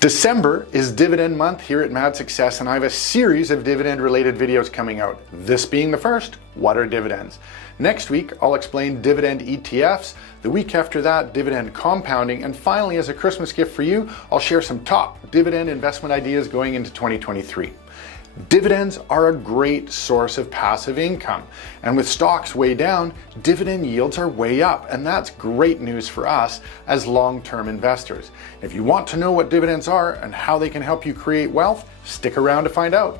December is dividend month here at Mad Success, and I have a series of dividend related videos coming out. This being the first, what are dividends? Next week, I'll explain dividend ETFs. The week after that, dividend compounding. And finally, as a Christmas gift for you, I'll share some top dividend investment ideas going into 2023. Dividends are a great source of passive income, and with stocks way down, dividend yields are way up, and that's great news for us as long-term investors. If you want to know what dividends are and how they can help you create wealth, stick around to find out.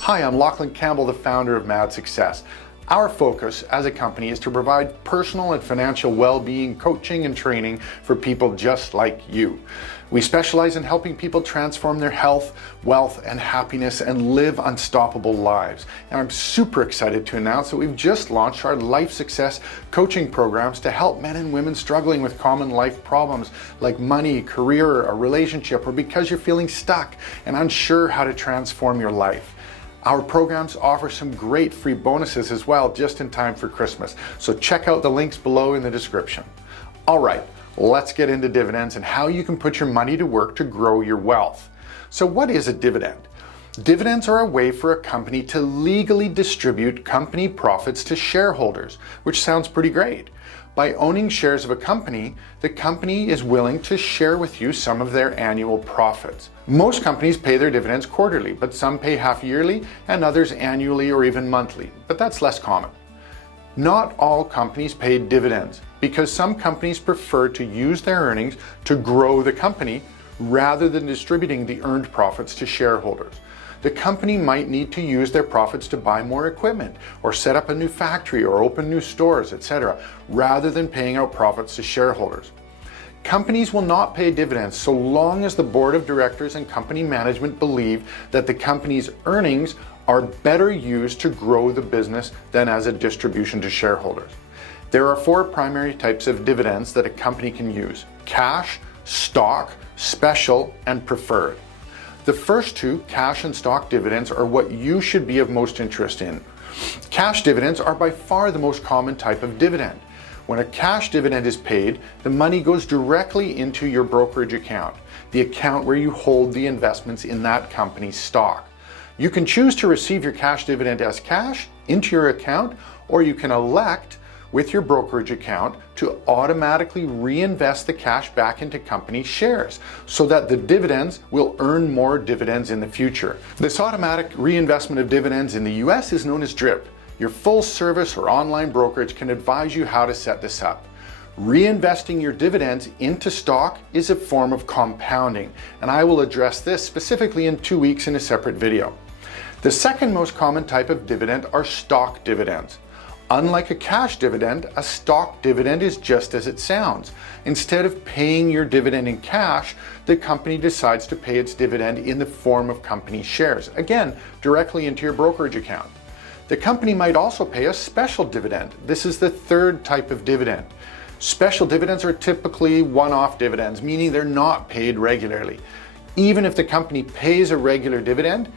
Hi, I'm Lachlan Campbell, the founder of Mad Success. Our focus as a company is to provide personal and financial well-being coaching and training for people just like you. We specialize in helping people transform their health, wealth, and happiness and live unstoppable lives. And I'm super excited to announce that we've just launched our Life Success coaching programs to help men and women struggling with common life problems like money, career, a relationship, or because you're feeling stuck and unsure how to transform your life. Our programs offer some great free bonuses as well, just in time for Christmas. So check out the links below in the description. All right, let's get into dividends and how you can put your money to work to grow your wealth. So what is a dividend? Dividends are a way for a company to legally distribute company profits to shareholders, which sounds pretty great. By owning shares of a company, the company is willing to share with you some of their annual profits. Most companies pay their dividends quarterly, but some pay half yearly and others annually or even monthly, but that's less common. Not all companies pay dividends because some companies prefer to use their earnings to grow the company rather than distributing the earned profits to shareholders. The company might need to use their profits to buy more equipment or set up a new factory or open new stores, etc., rather than paying out profits to shareholders. Companies will not pay dividends so long as the board of directors and company management believe that the company's earnings are better used to grow the business than as a distribution to shareholders. There are four primary types of dividends that a company can use: cash, stock, special, and preferred. The first two, cash and stock dividends, are what you should be of most interest in. Cash dividends are by far the most common type of dividend. When a cash dividend is paid, the money goes directly into your brokerage account, the account where you hold the investments in that company's stock. You can choose to receive your cash dividend as cash into your account, or you can elect with your brokerage account to automatically reinvest the cash back into company shares so that the dividends will earn more dividends in the future. This automatic reinvestment of dividends in the US is known as DRIP. Your full service or online brokerage can advise you how to set this up. Reinvesting your dividends into stock is a form of compounding, and I will address this specifically in 2 weeks in a separate video. The second most common type of dividend are stock dividends. Unlike a cash dividend, a stock dividend is just as it sounds. Instead of paying your dividend in cash, the company decides to pay its dividend in the form of company shares, again, directly into your brokerage account. The company might also pay a special dividend. This is the third type of dividend. Special dividends are typically one-off dividends, meaning they're not paid regularly. Even if the company pays a regular dividend,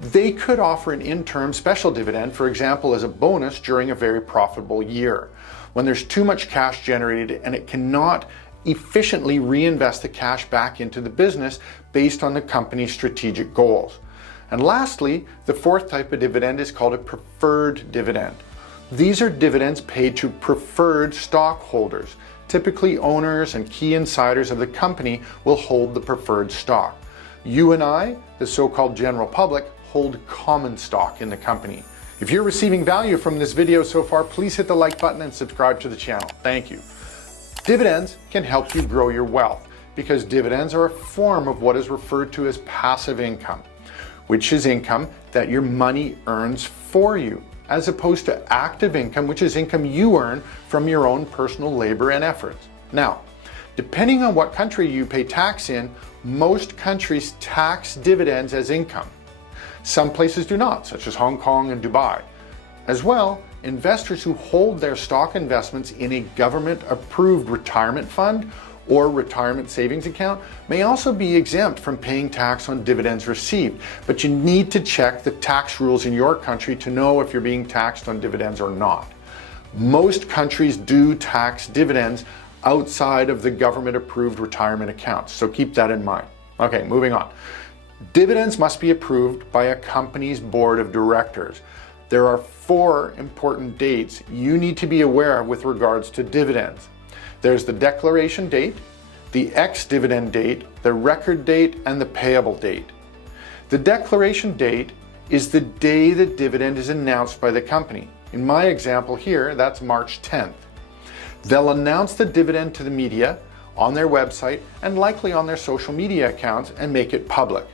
they could offer an interim special dividend, for example, as a bonus during a very profitable year, when there's too much cash generated and it cannot efficiently reinvest the cash back into the business based on the company's strategic goals. And lastly, the fourth type of dividend is called a preferred dividend. These are dividends paid to preferred stockholders. Typically, owners and key insiders of the company will hold the preferred stock. You and I, the so-called general public, hold common stock in the company. If you're receiving value from this video so far, please hit the like button and subscribe to the channel. Thank you. Dividends can help you grow your wealth because dividends are a form of what is referred to as passive income, which is income that your money earns for you, as opposed to active income, which is income you earn from your own personal labor and efforts. Now, depending on what country you pay tax in, most countries tax dividends as income. Some places do not, such as Hong Kong and Dubai. As well, investors who hold their stock investments in a government-approved retirement fund or retirement savings account may also be exempt from paying tax on dividends received, but you need to check the tax rules in your country to know if you're being taxed on dividends or not. Most countries do tax dividends outside of the government-approved retirement accounts. So keep that in mind. Okay, moving on. Dividends must be approved by a company's board of directors. There are 4 important dates you need to be aware of with regards to dividends. There's the declaration date, the ex-dividend date, the record date, and the payable date. The declaration date is the day the dividend is announced by the company. In my example here, that's March 10th. They'll announce the dividend to the media, on their website, and likely on their social media accounts, and make it public.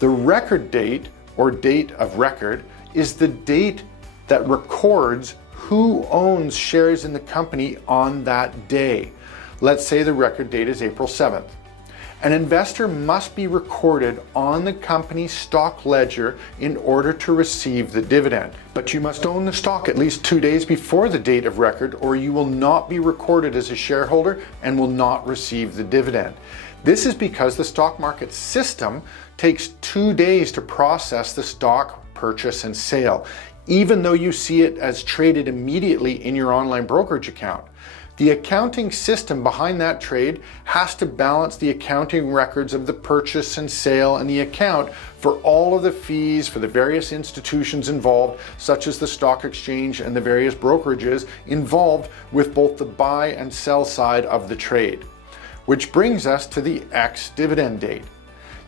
The record date, or date of record, is the date that records who owns shares in the company on that day. Let's say the record date is April 7th. An investor must be recorded on the company's stock ledger in order to receive the dividend. But you must own the stock at least 2 days before the date of record, or you will not be recorded as a shareholder and will not receive the dividend. This is because the stock market system takes 2 days to process the stock purchase and sale, even though you see it as traded immediately in your online brokerage account. The accounting system behind that trade has to balance the accounting records of the purchase and sale and the account for all of the fees for the various institutions involved, such as the stock exchange and the various brokerages involved with both the buy and sell side of the trade. Which brings us to the ex-dividend date.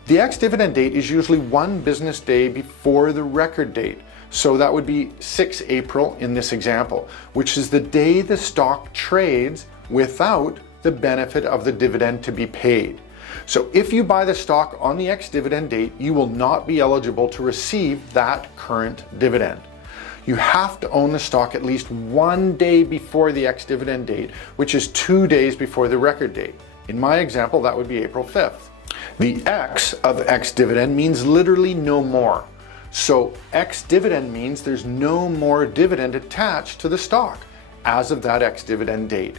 The ex-dividend date is usually 1 business day before the record date. So that would be 6 April in this example, which is the day the stock trades without the benefit of the dividend to be paid. So if you buy the stock on the ex-dividend date, you will not be eligible to receive that current dividend. You have to own the stock at least 1 day before the ex-dividend date, which is 2 days before the record date. In my example, that would be April 5th. The X of ex-dividend means literally no more. So ex-dividend means there's no more dividend attached to the stock as of that ex-dividend date.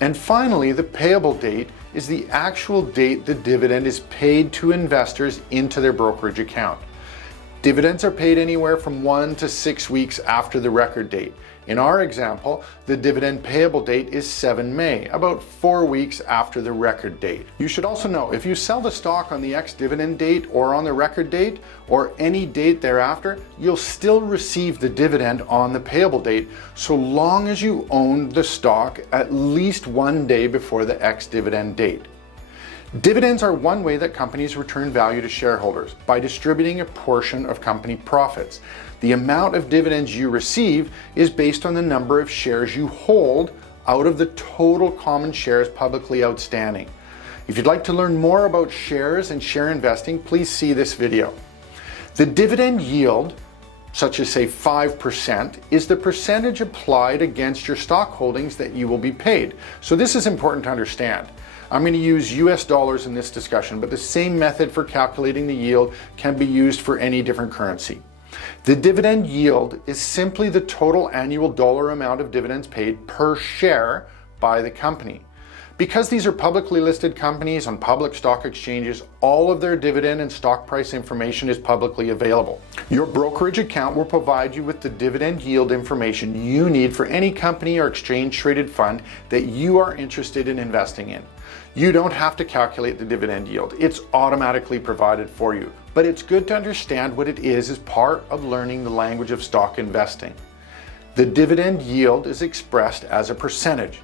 And finally, the payable date is the actual date the dividend is paid to investors into their brokerage account. Dividends are paid anywhere from 1 to 6 weeks after the record date. In our example, the dividend payable date is 7 May, about 4 weeks after the record date. You should also know, if you sell the stock on the ex-dividend date or on the record date or any date thereafter, you'll still receive the dividend on the payable date so long as you own the stock at least 1 day before the ex-dividend date. Dividends are one way that companies return value to shareholders by distributing a portion of company profits. The amount of dividends you receive is based on the number of shares you hold out of the total common shares publicly outstanding. If you'd like to learn more about shares and share investing, please see this video. The dividend yield, such as say 5%, is the percentage applied against your stock holdings that you will be paid. So this is important to understand. I'm going to use US dollars in this discussion, but the same method for calculating the yield can be used for any different currency. The dividend yield is simply the total annual dollar amount of dividends paid per share by the company. Because these are publicly listed companies on public stock exchanges, all of their dividend and stock price information is publicly available. Your brokerage account will provide you with the dividend yield information you need for any company or exchange traded fund that you are interested in investing in. You don't have to calculate the dividend yield. It's automatically provided for you. But it's good to understand what it is as part of learning the language of stock investing. The dividend yield is expressed as a percentage.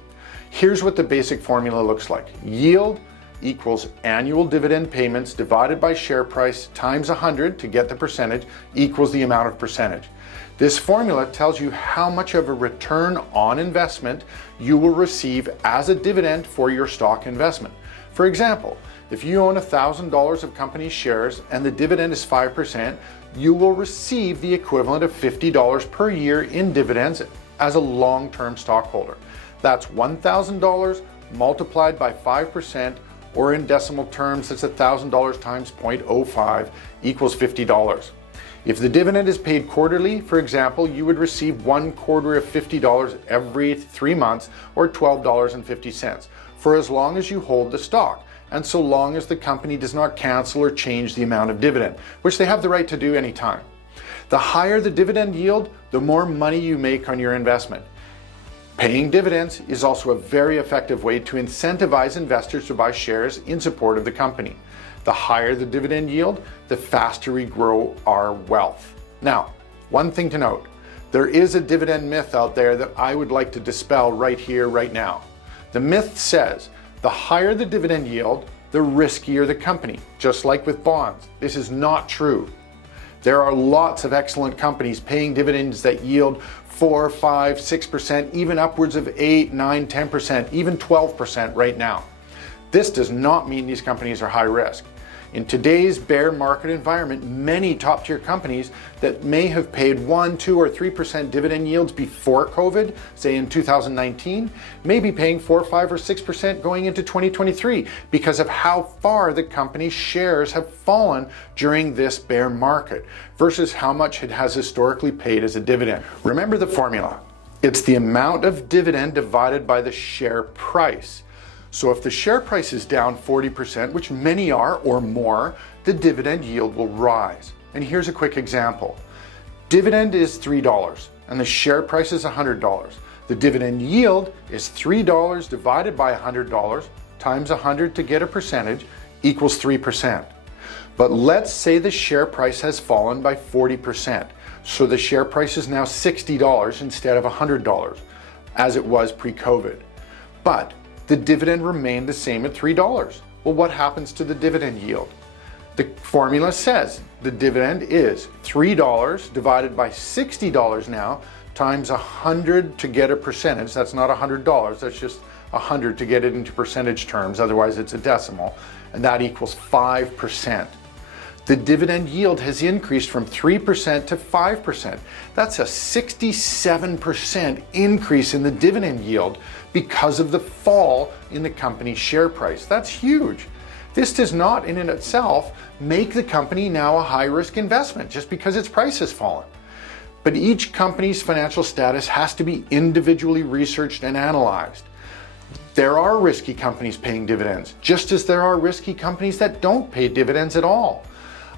Here's what the basic formula looks like. Yield equals annual dividend payments divided by share price times 100 to get the percentage equals the amount of percentage. This formula tells you how much of a return on investment you will receive as a dividend for your stock investment. For example, if you own $1,000 of company shares and the dividend is 5%, you will receive the equivalent of $50 per year in dividends as a long-term stockholder. That's $1,000 multiplied by 5%, or in decimal terms, it's $1,000 times 0.05 equals $50. If the dividend is paid quarterly, for example, you would receive 1/4 of $50 every 3 months, or $12.50, for as long as you hold the stock, and so long as the company does not cancel or change the amount of dividend, which they have the right to do anytime. The higher the dividend yield, the more money you make on your investment. Paying dividends is also a very effective way to incentivize investors to buy shares in support of the company. The higher the dividend yield, the faster we grow our wealth. Now, one thing to note, there is a dividend myth out there that I would like to dispel right here, right now. The myth says the higher the dividend yield, the riskier the company, just like with bonds. This is not true. There are lots of excellent companies paying dividends that yield 4, 5, 6%, even upwards of 8, 9, 10%, even 12% right now. This does not mean these companies are high risk. In today's bear market environment, many top-tier companies that may have paid 1, 2, or 3% dividend yields before COVID, say in 2019, may be paying 4, 5, or 6% going into 2023 because of how far the company's shares have fallen during this bear market versus how much it has historically paid as a dividend. Remember the formula. It's the amount of dividend divided by the share price. So if the share price is down 40%, which many are or more, the dividend yield will rise. And here's a quick example. Dividend is $3 and the share price is $100. The dividend yield is $3 divided by $100 times 100 to get a percentage equals 3%. But let's say the share price has fallen by 40%. So the share price is now $60 instead of $100 as it was pre-COVID. But the dividend remained the same at $3. Well, what happens to the dividend yield? The formula says the dividend is $3 divided by $60 now times 100 to get a percentage. That's not $100, that's just 100 to get it into percentage terms, otherwise it's a decimal, and that equals 5%. The dividend yield has increased from 3% to 5%. That's a 67% increase in the dividend yield because of the fall in the company's share price. That's huge. This does not in and itself make the company now a high-risk investment just because its price has fallen. But each company's financial status has to be individually researched and analyzed. There are risky companies paying dividends, just as there are risky companies that don't pay dividends at all.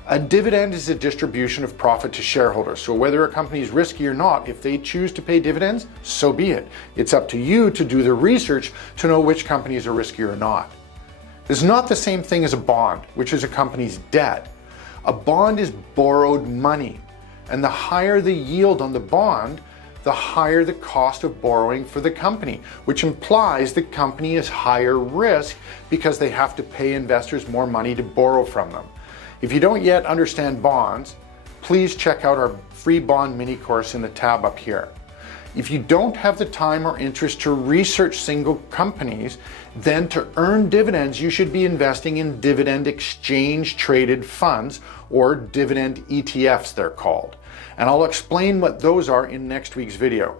A dividend is a distribution of profit to shareholders. So whether a company is risky or not, if they choose to pay dividends, so be it. It's up to you to do the research to know which companies are risky or not. It's not the same thing as a bond, which is a company's debt. A bond is borrowed money, and the higher the yield on the bond, the higher the cost of borrowing for the company, which implies the company is higher risk because they have to pay investors more money to borrow from them. If you don't yet understand bonds, please check out our free bond mini course in the tab up here. If you don't have the time or interest to research single companies, then to earn dividends, you should be investing in dividend exchange traded funds, or dividend ETFs they're called. And I'll explain what those are in next week's video.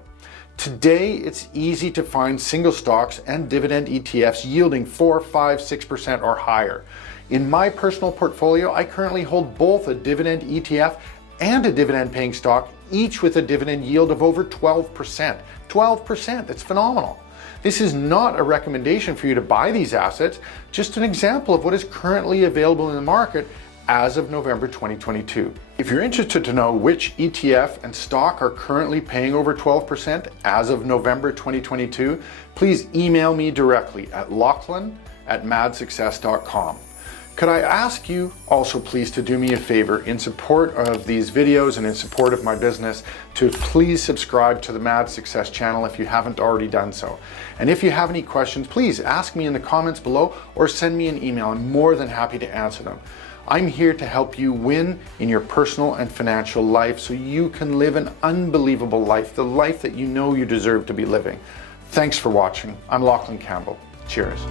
Today, it's easy to find single stocks and dividend ETFs yielding 4, 5, 6% or higher. In my personal portfolio, I currently hold both a dividend ETF and a dividend paying stock, each with a dividend yield of over 12%. 12%, that's phenomenal. This is not a recommendation for you to buy these assets, just an example of what is currently available in the market as of November 2022. If you're interested to know which ETF and stock are currently paying over 12% as of November 2022, please email me directly at lachlan@madsuccess.com. Could I ask you also please to do me a favor in support of these videos and in support of my business to please subscribe to the Mad Success channel if you haven't already done so. And if you have any questions, please ask me in the comments below or send me an email. I'm more than happy to answer them. I'm here to help you win in your personal and financial life so you can live an unbelievable life, the life that you know you deserve to be living. Thanks for watching. I'm Lachlan Campbell. Cheers.